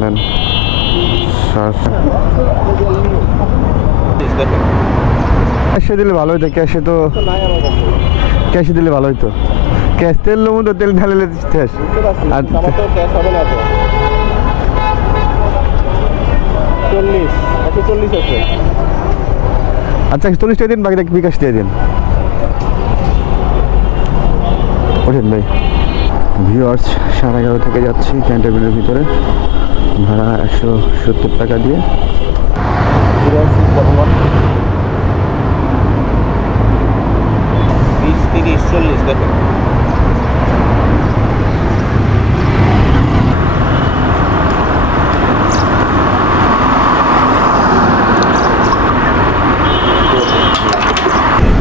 দেন ক্যাশে দিলে ভালো হইতো, ক্যাশে দিলে ভালো হইতো। ক্যাশ তেল লোম তো তেল ঢালে শেষ। আর 40 আছে। আচ্ছা 40 টাকা দিন, বাকিটা বিকাশ দিয়ে দিন। ওঠেন ভাই। ভিউয়ার্স 11:30 থেকে যাচ্ছি ক্যান্টারবিলের ভিতরে, ভাড়া 170 টাকা দিয়ে। 20, 30, 40 দেখেন।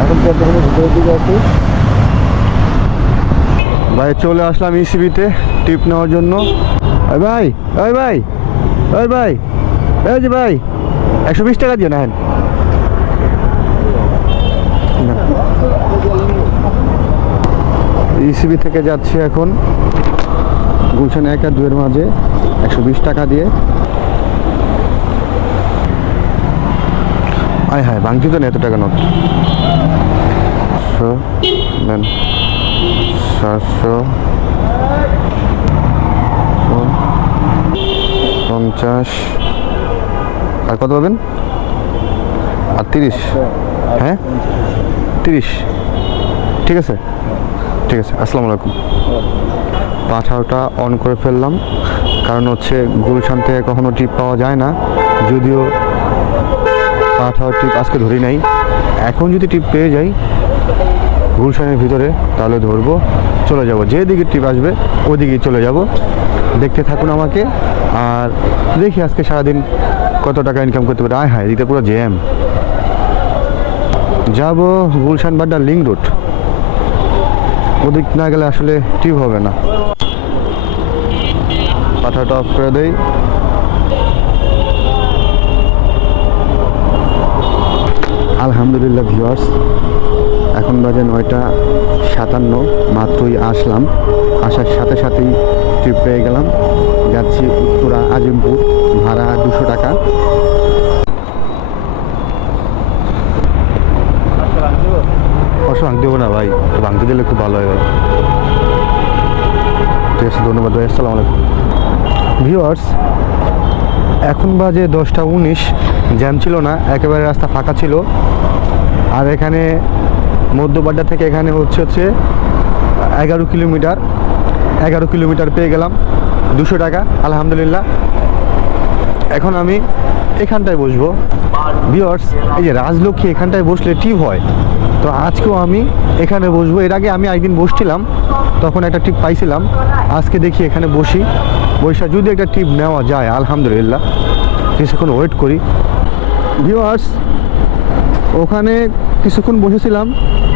এখন ক্যান্টারবিলের ভিতরের দিকে আছি ভাই। চলে আসলাম ইসিবিতে টিপ নেওয়ার জন্য। ভাই ওই ভাই, ওই ভাই, এই যে ভাই 120 টাকা দিয়ে নেন। ইসিবি থেকে যাচ্ছি এখন গুলশান 1 আর 2 এর মাঝে 120 টাকা দিয়ে। আয় হায়, ভাঙতি তো না এত টাকা নোট। 750 আর কত পাবেন? আর 30। হ্যাঁ 30, ঠিক আছে ঠিক আছে। আসসালামু আলাইকুম। পাঠাওটা অন করে ফেললাম, কারণ হচ্ছে গুলশান থেকে কখনো টিপ পাওয়া যায় না। যদিও পাঠাও টিপ আজকে ধরি নাই, এখন যদি টিপ পেয়ে যাই গুলশানের ভিতরে তাহলে ধরবো, চলে যাব। যেদিকে টিপ আসবে ওদিকেই চলে যাব। দেখতে থাকুন আমাকে, আর দেখি আজকে সারাদিন কত টাকা ইনকাম করতে পারে। আয় হায়, দিতে পুরো জ্যাম। যাব গুলশান বাড্ডা লিঙ্ক রোড, ওদিক না গেলে আসলে টিপ হবে না। পাঠাটা অফ করে দেই। আলহামদুলিল্লাহ ভিউয়ার্স, এখন বাজে 9:57, মাত্রই আসলাম। আসার সাথে সাথেই ট্রিপ পেয়ে গেলাম। যাচ্ছি উত্তরা আজিমপুর, ভাড়া 200 টাকা। অবশ্য ভাঙতে দেবো না ভাই, ভাঙতে দিলে খুব ভালো হয় ভাই। ঠিক আছে, ধন্যবাদ ভাই। আসসালামু আলাইকুম। ভিউয়ার্স এখন বাজে 10:19, জ্যাম ছিল না, একেবারে রাস্তা ফাঁকা ছিল। আর এখানে মধ্যবাড্ডা থেকে এখানে হচ্ছে 11 কিলোমিটার পেয়ে গেলাম 200 টাকা। আলহামদুলিল্লাহ। এখন আমি এখানটায় বসবো। ভিউয়ার্স এই যে রাজলক্ষ্মী, এখানটায় বসলে টিপ হয়, তো আজকেও আমি এখানে বসবো। এর আগে আমি একদিন বসছিলাম, তখন একটা টিপ পাইছিলাম। আজকে দেখি এখানে বসি, বৈশা যদি একটা টিপ নেওয়া যায় আলহামদুলিল্লাহ। কিছুক্ষণ ওয়েট করি। ভিউয়ার্স ওখানে কিছুক্ষণ বসেছিলাম,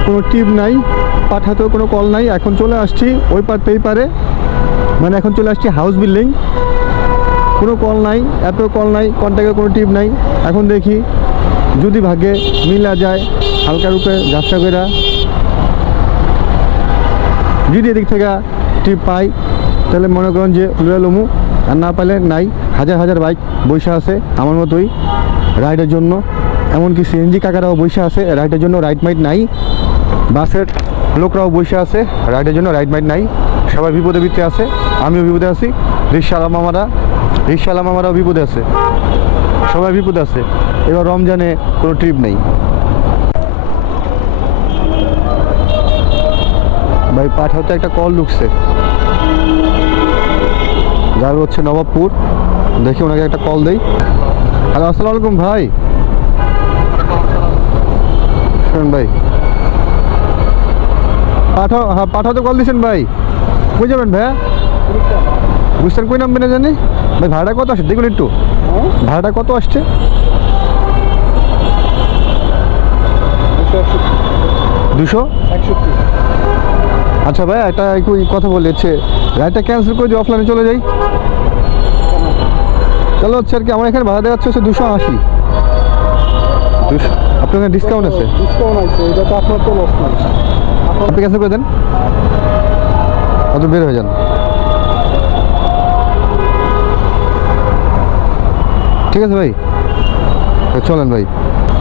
কোনো টিপ নাই, পাঠাতেও কোনো কল নাই। এখন চলে আসছি ওই পারতেই পারে, মানে এখন চলে আসছি হাউস বিল্ডিং। কোনো কল নাই, এত কল নাই, কন্ট্যাক্টে কোনো টিপ নাই। এখন দেখি যদি ভাগ্যে মিলা যায়, হালকা রূপে যাত্রা করে যদি এদিক থেকে টিপ পাই তাহলে মনে করেন যে লুয়া লমু, আর না পাইলে নাই। হাজার বাইক বৈশা আছে আমার মতোই রাইডের জন্য, এমনকি সিএনজি কাকারাও বৈশা আছে রাইডের জন্য, রাইড মাইট নাই। বাসের লোকরাও বৈশা আছে রাইডের জন্য, রাইড মাইট নাই। সবাই বিপদে ভিতরে আছে, আমিও বিপদে আছি। রিক্সাওয়ালা মামারাও বিপদে আছে, সবাই বিপদে আছে। এবার রমজানে কোনো ট্রিপ নেই ভাই। পাঠাতে একটা কল ঢুকছে, যার হচ্ছে নবাবপুর। দেখি ওনাকে একটা কল দেই। হ্যালো, আসসালামু আলাইকুম ভাই। শুনুন ভাই, পাঠাতে কল দিচ্ছেন ভাই, কই যাবেন ভাইয়া? বুঝছেন কই নামবেন না জানি ভাই? ভাড়াটা কত আসছে দেখুন একটু, ভাড়াটা কত আসছে? 261। আচ্ছা ভাই, একটা কথা বলেছে, রাইডটা ক্যান্সেল করে দিয়ে অফলাইনে চলে যাই। তাহলে হচ্ছে আর কি আমার এখানে ভাড়া দেওয়া হচ্ছে 280। আপনার এখানে ডিসকাউন্ট আছে? এটা তো আপনার তো লস নাই। আপনি ক্যান্সেল করে দেন, অত বের হয়ে যান। ঠিক আছে ভাই, তো চলেন ভাই।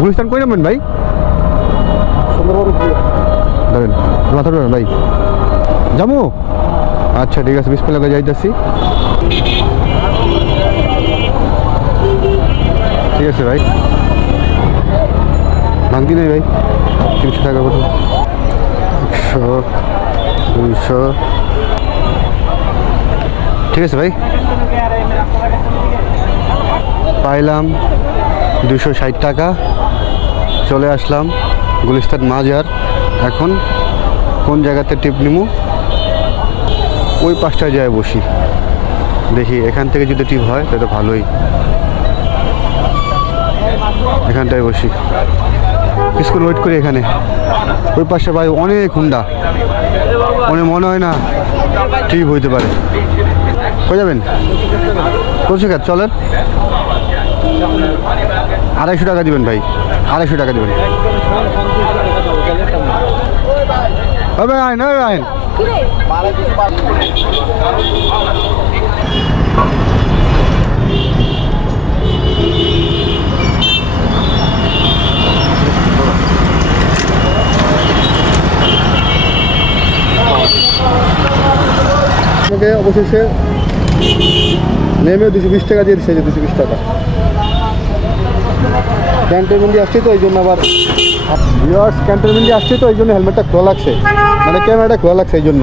গুলিস্তান কই নামবেন ভাই? সুন্দরবন গিয়ে ধরেন মাথা ধরেন ভাই, যাবো। আচ্ছা ঠিক আছে, বিসমিল্লাহ করে যাইতেছি। ঠিক আছে ভাই, ভাঙতি নেই ভাই, 300 টাকা করে, 100, 200। ঠিক আছে ভাই, পাইলাম 260 টাকা। চলে আসলাম গুলিস্তান মাজার। এখন কোন জায়গাতে টিপ নিমু? ওই পাশটায় যায় বসি, দেখি এখান থেকে যদি টিপ হয় তাহলে তো ভালোই। এখানটায় বসি, কিছুক্ষণ ওয়েট করি এখানে। ওই পাশে ভাই অনেক হুন্ডা, মনে হয় না টিপ হইতে পারে। কই যাবেন? কচু খাত, চলেন। 250 টাকা দিবেন ভাই, 250 টাকা দিবেন। ভাই আইন, আইন। আমাকে অবশেষে নেমে 220 টাকা দিয়ে দিচ্ছে, 220 টাকা। ক্যান্টনমেন্টে আসছি তো এই জন্য, আবার ভিউয়ার্স ক্যান্টনমেন্টে আসছি তো এই জন্য হেলমেটটা খোলা লাগছে, মানে ক্যামেরাটা খোলা লাগছে এই জন্য।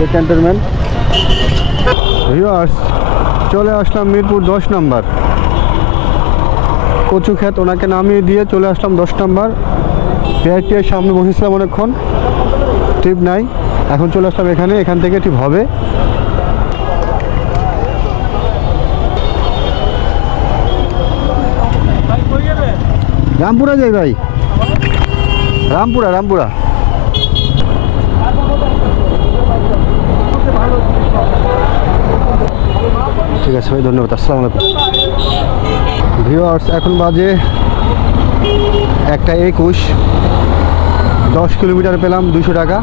এই ক্যান্টনমেন্ট ভিউয়ার্স, চলে আসলাম মিরপুর 10 নাম্বার কচু ক্ষেত। ওনাকে নামিয়ে দিয়ে চলে আসলাম 10 নাম্বার। পেয়ারটির সামনে বসেছিলাম অনেকক্ষণ, টিপ নাই। এখন চলে আসলাম এখানে, এখান থেকে টিপ হবে। রামপুরা যাই ভাই, রামপুরা। ঠিক আছে ভাই, ধন্যবাদ, আসসালামু আলাইকুম। ভিউয়ার্স এখন বাজে 1:21, 10 কিলোমিটার পেলাম 200 টাকা।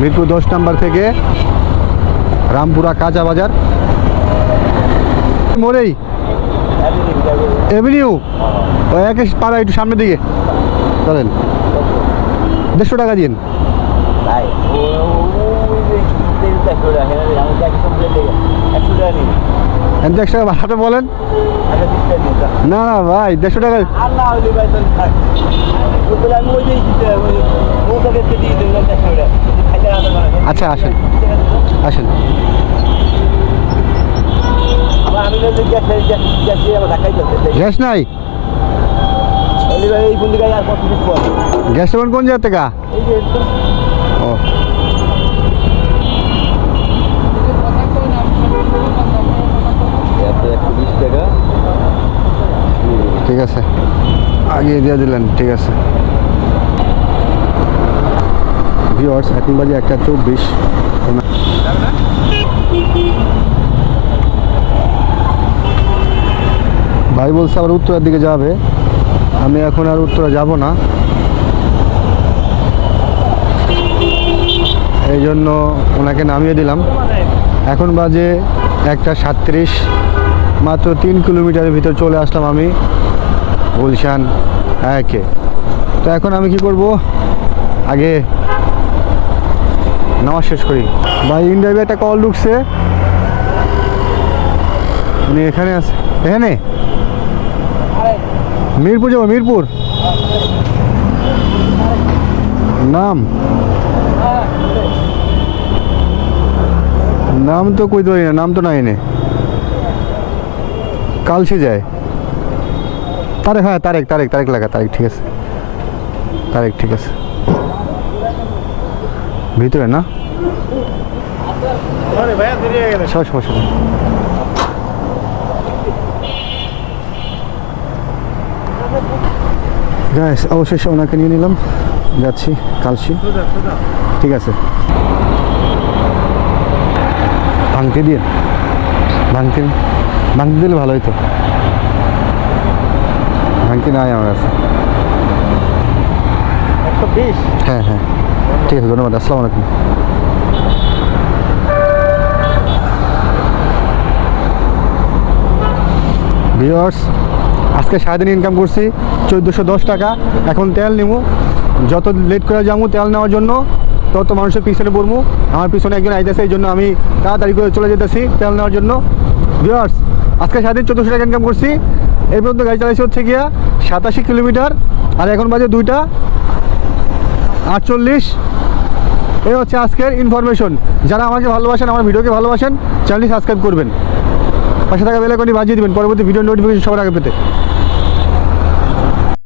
মিরপুর 10 নাম্বার থেকে রামপুরা কাঁচা বাজার মোড়েই এভিনিউ, ওই একে পাড়া একটু সামনের দিকে চলেন। 150 টাকা দিন। একশো টাকা ভাড়াটা বলেন। না না ভাই, 150 টাকা। আচ্ছা আসেন, আসেন। গ্যাস নাই? গ্যাস দেবেন কোন জায়গা থেকে? ও ঠিক আছে, আগে দিয়ে দিলেন, ঠিক আছে। ভিউয়ার্স এখন বাজে 1:24। ভাই বলছে আবার উত্তরার দিকে যাবে, আমি এখন আর উত্তরা যাব না, এই জন্য ওনাকে নামিয়ে দিলাম। এখন বাজে 1:37, মাত্র 3 কিলোমিটারের ভিতর চলে আসলাম আমি গুলশান একে। তো এখন আমি কি করব, আগে নামাজ শেষ করি। ভাই ইন্ডিয়াবে একটা কল ঢুকছে, উনি এখানে আছে। এখানে মিরপুর যাবো, মিরপুর। নাম তো কইতে পারি না, নাম তো নাই নে। কালসি যায় তারেক, হ্যাঁ তারেক লাগা, তারেক ঠিক আছে, তারেক ঠিক আছে। ভিতরে না সমস্যা নেই। গাইস অবশেষে ওনাকে নিয়ে নিলাম, যাচ্ছি কালসি। ঠিক আছে, ভাঙতে দিয়ে ভাঙতে দিলে ভালো হইতো। ভাঙতে নাই আমার কাছে। 120। হ্যাঁ হ্যাঁ ঠিক আছে, ধন্যবাদ, আসসালামু আলাইকুম। ভিউয়ার্স আজকে সারাদিন ইনকাম করছি 1410 টাকা। এখন তেল নিবো, যত লেট করে যাবো তেল নেওয়ার জন্য তত মানুষের পিছনে পড়বো। আমার পিছনে একজন আইতেছে, এই জন্য আমি তাড়াতাড়ি করে চলে যেতেছি তেল নেওয়ার জন্য। ভিউয়ার্স আজকে সারাদিন 1400 টাকা ইনকাম করছি। এই পর্যন্ত গাড়ি চালাইছি হচ্ছে গিয়া 87 কিলোমিটার, আর এখন বাজে 2টা 48। এই হচ্ছে আজকের ইনফরমেশন। যারা আমাকে ভালোবাসেন, আমার ভিডিওকে ভালোবাসেন, চ্যানেলটি সাবস্ক্রাইব করবেন, পাশে থাকা বেল আইকনটি বাজিয়ে দিবেন পরবর্তী ভিডিও নোটিফিকেশন সবার আগে পেতে।